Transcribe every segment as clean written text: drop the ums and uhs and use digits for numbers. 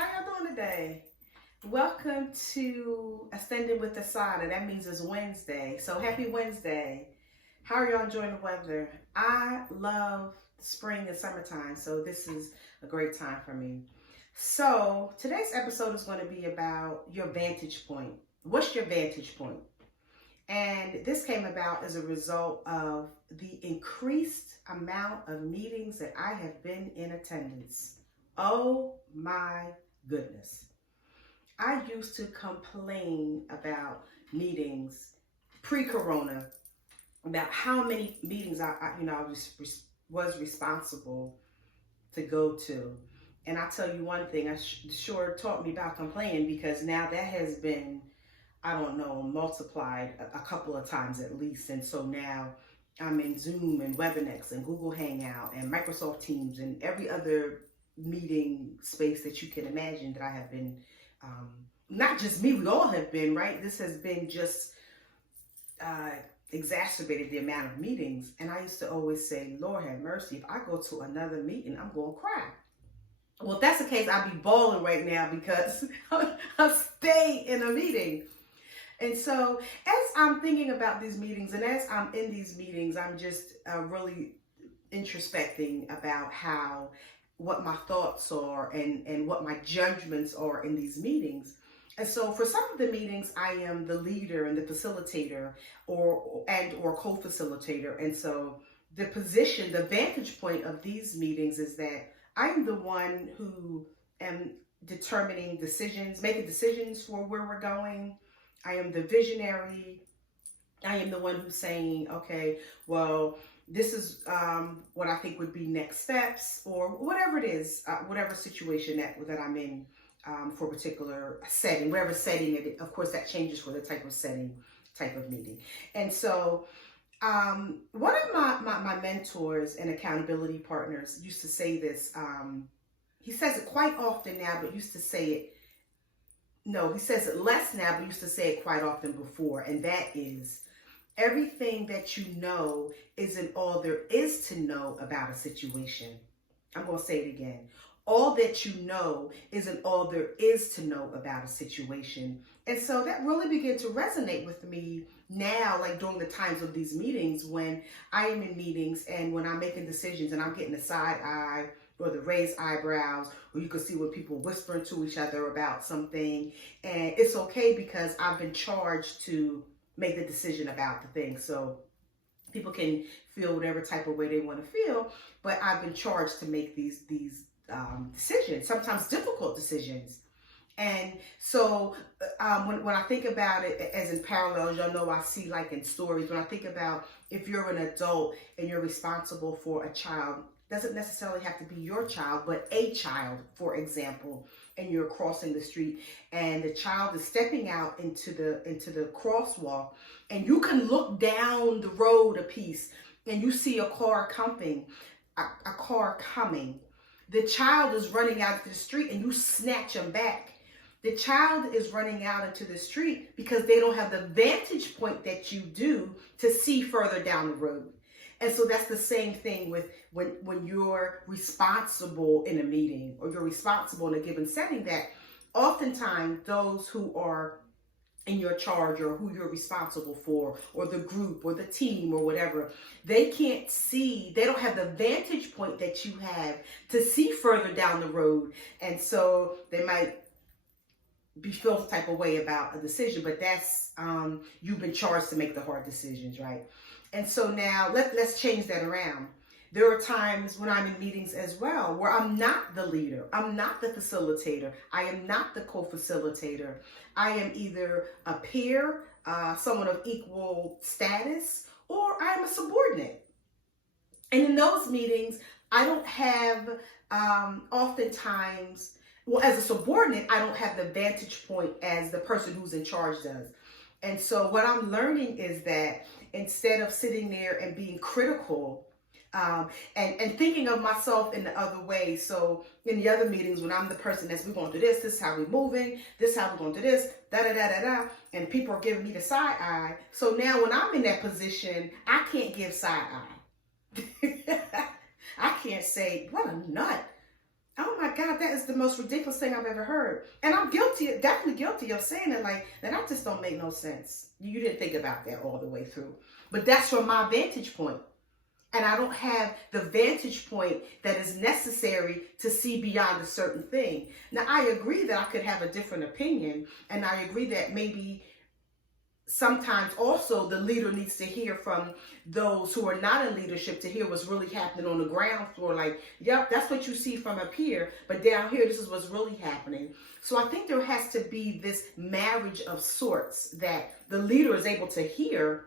How y'all doing today? Welcome to Ascending with Assata. That means it's Wednesday. So happy Wednesday. How are y'all enjoying the weather? I love spring and summertime, so this is a great time for me. So today's episode is going to be about your vantage point. What's your vantage point? And this came about as a result of the increased amount of meetings that I have been in attendance. Oh my goodness. I used to complain about meetings pre-corona, about how many meetings I was responsible to go to. And I tell you one thing, sure taught me about complaining, because now that has been, I don't know, multiplied a couple of times at least. And so now I'm in Zoom and Webinex and Google Hangout and Microsoft Teams and every other meeting space that you can imagine that I have been, not just me, we all have been, right? This has been just exacerbated the amount of meetings. And I used to always say, Lord have mercy, if I go to another meeting, I'm going to cry. Well, if that's the case, I'd be bawling right now because I stay in a meeting. And so as I'm thinking about these meetings and as I'm in these meetings, I'm just really introspecting about what my thoughts are and what my judgments are in these meetings. And so for some of the meetings, I am the leader and the facilitator or co-facilitator. And so the position, the vantage point of these meetings is that I'm the one who am determining decisions, making decisions for where we're going. I am the visionary. I am the one who's saying, okay, well, this is what I think would be next steps, or whatever it is, whatever situation that I'm in for a particular setting, whatever setting it is. Of course, that changes for the type of setting, type of meeting. And so one of my mentors and accountability partners used to say this. He says it quite often now, but used to say it, no, he says it less now, but used to say it quite often before. And that is, everything that you know isn't all there is to know about a situation. I'm going to say it again. All that you know isn't all there is to know about a situation. And so that really began to resonate with me now, like during the times of these meetings, when I am in meetings and when I'm making decisions and I'm getting the side eye or the raised eyebrows, or you can see when people whispering to each other about something. And it's okay because I've been charged to make the decision about the thing. So people can feel whatever type of way they want to feel, but I've been charged to make these decisions, sometimes difficult decisions. And so when I think about it as in parallels, y'all know I see like in stories, when I think about if you're an adult and you're responsible for a child, doesn't necessarily have to be your child, but a child, for example, and you're crossing the street and the child is stepping out into the crosswalk, and you can look down the road a piece and you see a car coming. The child is running out to the street and you snatch them back. The child is running out into the street because they don't have the vantage point that you do to see further down the road. And so that's the same thing with when you're responsible in a meeting or you're responsible in a given setting, that oftentimes those who are in your charge or who you're responsible for, or the group or the team or whatever, they can't see, they don't have the vantage point that you have to see further down the road. And so they might be feel type of way about a decision, but that's you've been charged to make the hard decisions, right? And so now let's change that around. There are times when I'm in meetings as well where I'm not the leader, I'm not the facilitator, I am not the co-facilitator. I am either a peer, someone of equal status, or I am a subordinate. And in those meetings, I don't have oftentimes, well, as a subordinate, I don't have the vantage point as the person who's in charge does. And so what I'm learning is that instead of sitting there and being critical and thinking of myself in the other way. So in the other meetings, when I'm the person we're going to do this is how we're moving, this is how we're going to do this, da-da-da-da-da, and people are giving me the side eye. So now when I'm in that position, I can't give side eye. I can't say, what a nut. Oh my God, that is the most ridiculous thing I've ever heard. And I'm guilty, definitely guilty of saying it like that. I just don't make no sense. You didn't think about that all the way through. But that's from my vantage point. And I don't have the vantage point that is necessary to see beyond a certain thing. Now, I agree that I could have a different opinion. And I agree that maybe sometimes also the leader needs to hear from those who are not in leadership to hear what's really happening on the ground floor. Like, yep, that's what you see from up here, but down here, this is what's really happening. So I think there has to be this marriage of sorts that the leader is able to hear,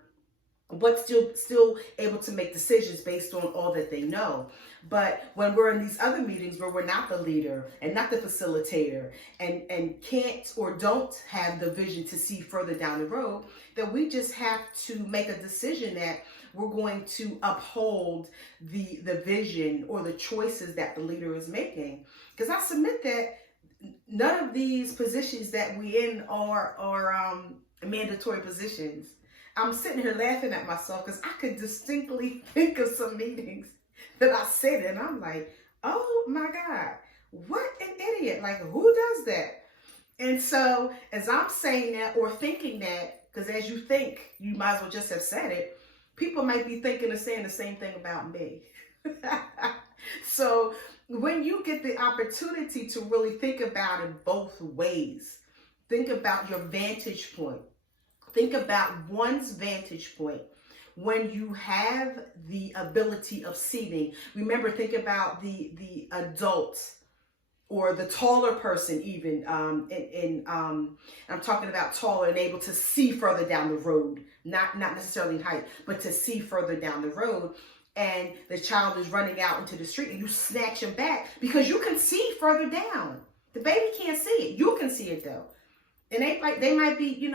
but still able to make decisions based on all that they know. But when we're in these other meetings where we're not the leader and not the facilitator and can't or don't have the vision to see further down the road, that we just have to make a decision that we're going to uphold the vision or the choices that the leader is making. Because I submit that none of these positions that we in are mandatory positions. I'm sitting here laughing at myself because I could distinctly think of some meetings that I sit in. I'm like, oh my God, what an idiot. Like, who does that? And so as I'm saying that or thinking that, because as you think, you might as well just have said it, people might be thinking and saying the same thing about me. So when you get the opportunity to really think about it both ways, think about your vantage point. Think about one's vantage point when you have the ability of seeing. Remember, think about the adult or the taller person even. I'm talking about taller and able to see further down the road, not necessarily in height, but to see further down the road. And the child is running out into the street and you snatch him back because you can see further down. The baby can't see it. You can see it though. And they might be,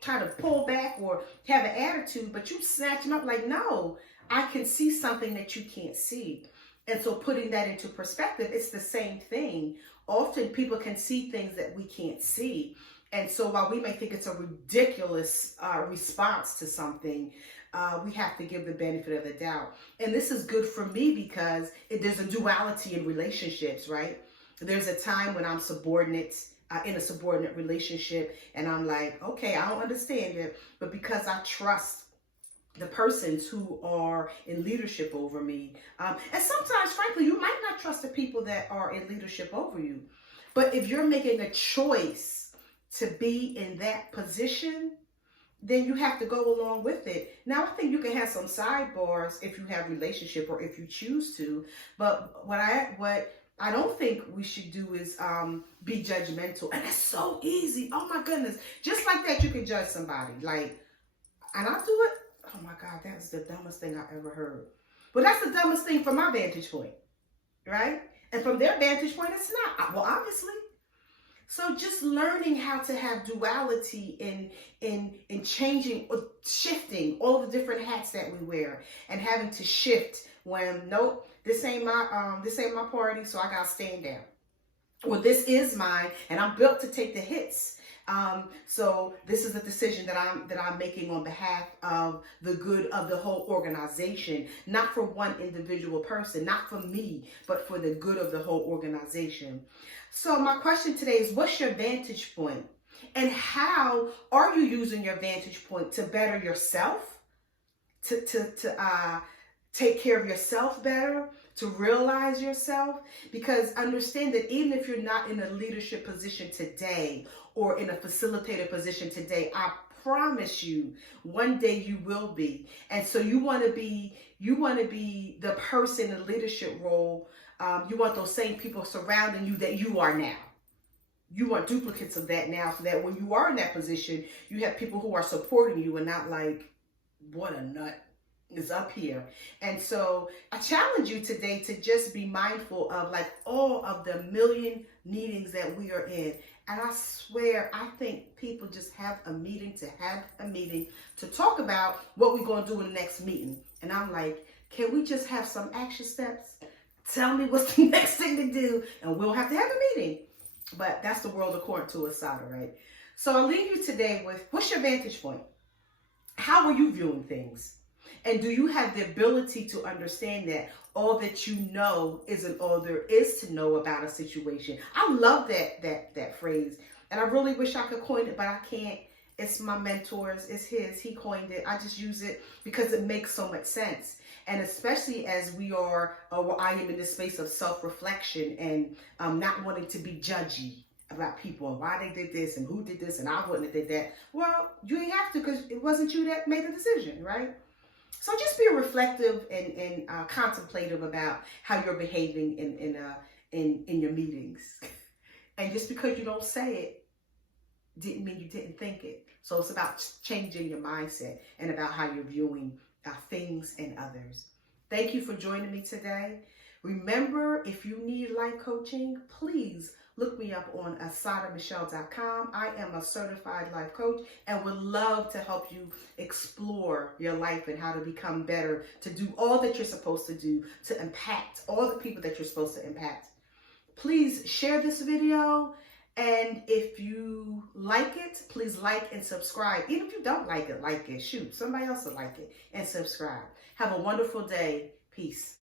trying to pull back or have an attitude, but you snatch them up like, no, I can see something that you can't see. And so putting that into perspective, it's the same thing. Often people can see things that we can't see. And so while we may think it's a ridiculous response to something, we have to give the benefit of the doubt. And this is good for me because there's a duality in relationships, right? There's a time when I'm subordinate in a subordinate relationship and I'm like, okay, I don't understand it, but because I trust the persons who are in leadership over me, and sometimes frankly you might not trust the people that are in leadership over you, but if you're making a choice to be in that position, then you have to go along with it. Now I think you can have some sidebars if you have relationship or if you choose to, but what I don't think we should do is be judgmental. And that's so easy. Oh my goodness. Just like that, you can judge somebody. Like, and I do it. Oh my God, that's the dumbest thing I ever heard. But that's the dumbest thing from my vantage point, right? And from their vantage point, it's not. Well, obviously. So just learning how to have duality in changing or shifting all the different hats that we wear and having to shift when, nope, this ain't my party, so I gotta stand down. Well, this is mine, and I'm built to take the hits. So this is a decision that I'm making on behalf of the good of the whole organization, not for one individual person, not for me, but for the good of the whole organization. So my question today is, what's your vantage point? And how are you using your vantage point to better yourself, to take care of yourself better, to realize yourself? Because understand that even if you're not in a leadership position today or in a facilitator position today, I promise you one day you will be. And so you want to be the person in a leadership role. You want those same people surrounding you that you are now. You want duplicates of that now, so that when you are in that position, you have people who are supporting you and not like, what a nut is up here. And so I challenge you today to just be mindful of like all of the million meetings that we are in. And I swear, I think people just have a meeting to talk about what we're going to do in the next meeting. And I'm like, can we just have some action steps? Tell me what's the next thing to do, and we'll have to have a meeting. But that's the world according to Assata, right? So I'll leave you today with, what's your vantage point? How are you viewing things? And do you have the ability to understand that all that you know isn't all there is to know about a situation? I love that phrase. And I really wish I could coin it, but I can't. It's my mentor's, it's his, he coined it. I just use it because it makes so much sense. And especially as we are, I am in this space of self-reflection and not wanting to be judgy about people and why they did this and who did this and I wouldn't have did that. Well, you ain't have to, because it wasn't you that made the decision, right? So just be reflective and contemplative about how you're behaving in your meetings. And just because you don't say it didn't mean you didn't think it. So it's about changing your mindset and about how you're viewing things and others. Thank you for joining me today. Remember, if you need life coaching, please look me up on asatamichelle.com. I am a certified life coach and would love to help you explore your life and how to become better, to do all that you're supposed to do, to impact all the people that you're supposed to impact. Please share this video. And if you like it, please like and subscribe. Even if you don't like it, shoot, somebody else will like it and subscribe. Have a wonderful day. Peace.